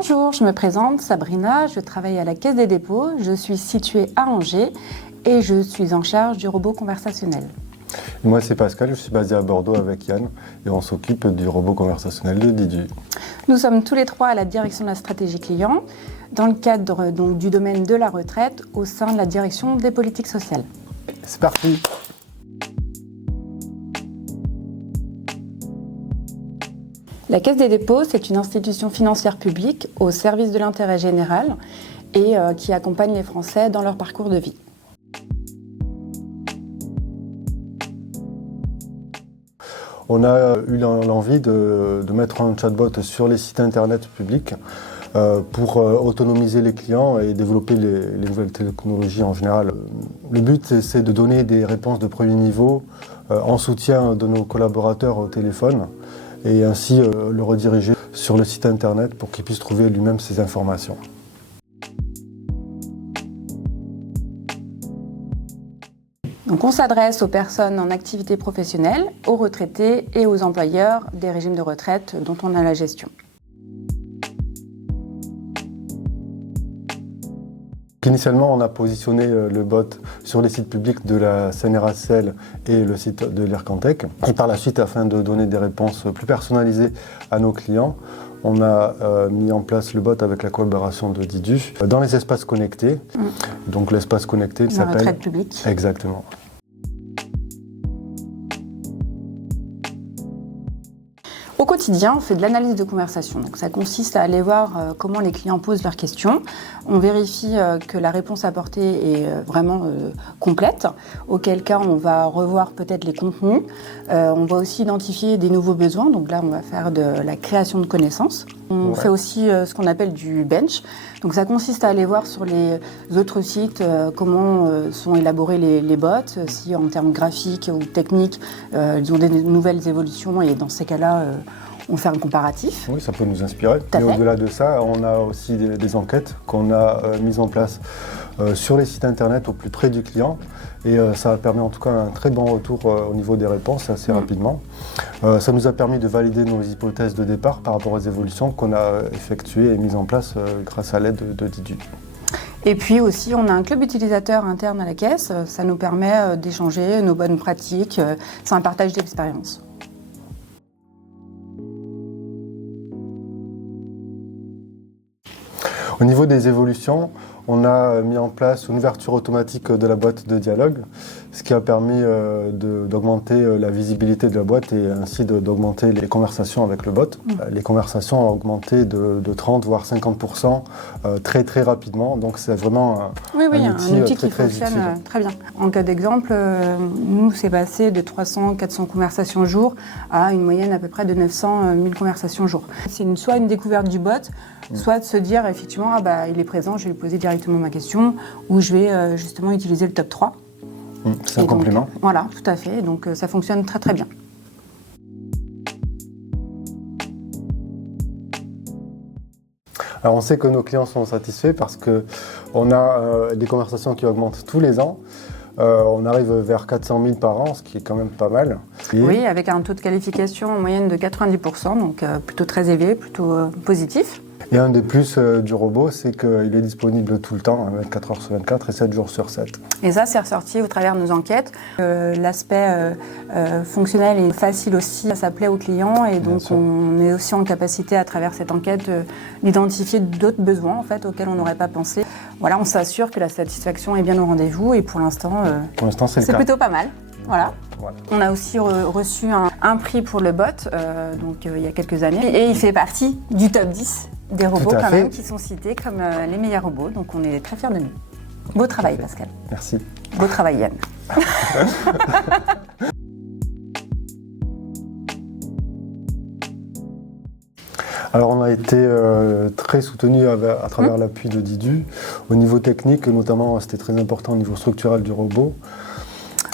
Bonjour, je me présente, Sabrina, je travaille à la Caisse des dépôts, je suis située à Angers et je suis en charge du robot conversationnel. Moi c'est Pascal, je suis basé à Bordeaux avec Yann et on s'occupe du robot conversationnel de Didu. Nous sommes tous les trois à la direction de la stratégie client dans le cadre du domaine de la retraite au sein de la direction des politiques sociales. C'est parti! La Caisse des dépôts, c'est une institution financière publique au service de l'intérêt général et qui accompagne les Français dans leur parcours de vie. On a eu l'envie de mettre un chatbot sur les sites internet publics pour autonomiser les clients et développer les nouvelles technologies en général. Le but, c'est de donner des réponses de premier niveau en soutien de nos collaborateurs au téléphone et ainsi le rediriger sur le site internet pour qu'il puisse trouver lui-même ses informations. Donc on s'adresse aux personnes en activité professionnelle, aux retraités et aux employeurs des régimes de retraite dont on a la gestion. Initialement, on a positionné le bot sur les sites publics de la CNRACL et le site de l'IRCANTEC. Et par la suite, afin de donner des réponses plus personnalisées à nos clients, on a mis en place le bot avec la collaboration de Didu dans les espaces connectés. Donc l'espace connecté qui s'appelle... La retraite publique. Exactement. Au quotidien, on fait de l'analyse de conversation. Donc, ça consiste à aller voir comment les clients posent leurs questions. On vérifie que la réponse apportée est vraiment complète, auquel cas on va revoir peut-être les contenus. On va aussi identifier des nouveaux besoins. Donc là, on va faire de la création de connaissances. On fait aussi ce qu'on appelle du bench. Donc ça consiste à aller voir sur les autres sites comment sont élaborés les bots, si en termes graphiques ou techniques, ils ont des nouvelles évolutions et dans ces cas-là, on fait un comparatif. Oui, ça peut nous inspirer. Et au-delà de ça, on a aussi des enquêtes qu'on a mises en place sur les sites internet au plus près du client. Et ça permet en tout cas un très bon retour au niveau des réponses assez rapidement. Ça nous a permis de valider nos hypothèses de départ par rapport aux évolutions qu'on a effectuées et mises en place grâce à l'aide de Didu. Et puis aussi, on a un club utilisateur interne à la caisse. Ça nous permet d'échanger nos bonnes pratiques. C'est un partage d'expérience. Au niveau des évolutions, on a mis en place une ouverture automatique de la boîte de dialogue, ce qui a permis d'augmenter la visibilité de la boîte et ainsi d'augmenter les conversations avec le bot. Les conversations ont augmenté de 30 voire 50% très très rapidement, donc c'est vraiment un outil qui fonctionne très bien. En cas d'exemple, nous c'est passé de 300-400 conversations au jour à une moyenne à peu près de 900-1000 conversations au jour. C'est soit une découverte du bot, soit de se dire effectivement il est présent, je vais lui poser directement ma question, ou je vais justement utiliser le top 3. C'est un complément. Voilà, tout à fait. Donc ça fonctionne très très bien. Alors on sait que nos clients sont satisfaits parce qu'on a des conversations qui augmentent tous les ans. On arrive vers 400 000 par an, ce qui est quand même pas mal. Oui, avec un taux de qualification en moyenne de 90%, donc plutôt très élevé, plutôt positif. Et un des plus du robot, c'est qu'il est disponible tout le temps, 24 heures sur 24 et 7 jours sur 7. Et ça, c'est ressorti au travers de nos enquêtes. L'aspect fonctionnel est facile aussi, ça plaît aux clients et donc on est aussi en capacité à travers cette enquête d'identifier d'autres besoins en fait, auxquels on n'aurait pas pensé. Voilà, on s'assure que la satisfaction est bien au rendez-vous et pour l'instant, c'est plutôt pas mal. Voilà. On a aussi reçu un prix pour le bot donc, il y a quelques années et il fait partie du top 10 des robots quand même qui sont cités comme les meilleurs robots, donc on est très fiers de nous. Beau travail Pascal. Merci. Beau travail Yann. Alors on a été très soutenu à travers l'appui de Didu. Au niveau technique notamment, c'était très important au niveau structurel du robot.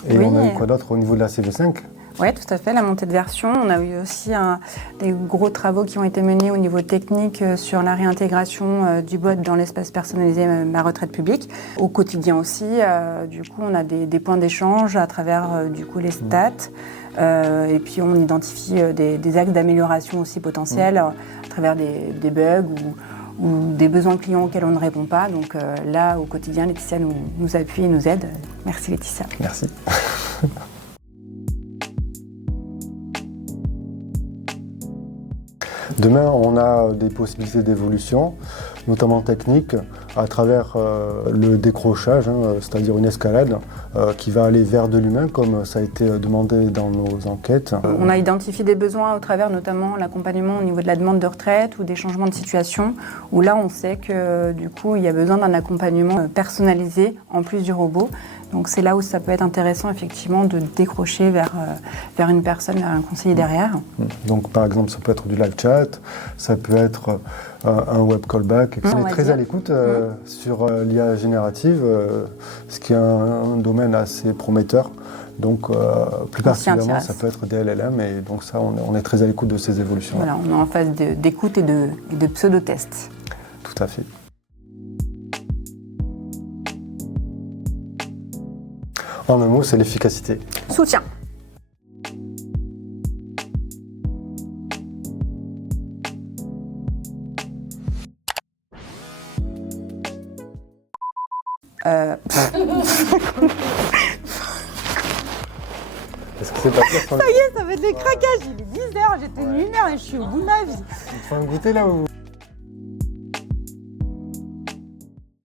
Et on a eu quoi d'autre au niveau de la CV5 ? Oui, tout à fait, la montée de version. On a eu aussi des gros travaux qui ont été menés au niveau technique sur la réintégration du bot dans l'espace personnalisé Ma Retraite Publique. Au quotidien aussi, du coup, on a des points d'échange à travers du coup, les stats. Et puis on identifie des axes d'amélioration aussi potentiels à travers des bugs ou des besoins clients auxquels on ne répond pas. Donc là, au quotidien, Laetitia nous appuie et nous aide. Merci Laetitia. Merci. Demain, on a des possibilités d'évolution, notamment techniques, à travers le décrochage, c'est-à-dire une escalade qui va aller vers de l'humain, comme ça a été demandé dans nos enquêtes. On a identifié des besoins au travers notamment l'accompagnement au niveau de la demande de retraite ou des changements de situation, où là on sait que du coup il y a besoin d'un accompagnement personnalisé en plus du robot. Donc c'est là où ça peut être intéressant effectivement de décrocher vers une personne, vers un conseiller derrière. Donc par exemple ça peut être du live chat, ça peut être un web callback. On est très à l'écoute sur l'IA générative, ce qui est un domaine assez prometteur. Donc plus particulièrement ça peut être des LLM et donc ça on est très à l'écoute de ces évolutions. Voilà, on est en phase d'écoute et de pseudo-tests. Tout à fait. En un mot, c'est l'efficacité. Soutien. Est-ce que c'est pas pire? Ça y est, ça fait des craquages. Il est 10h, j'ai tenu 1 heure et je suis au bout de ma vie. Il te faut un goûter là ou...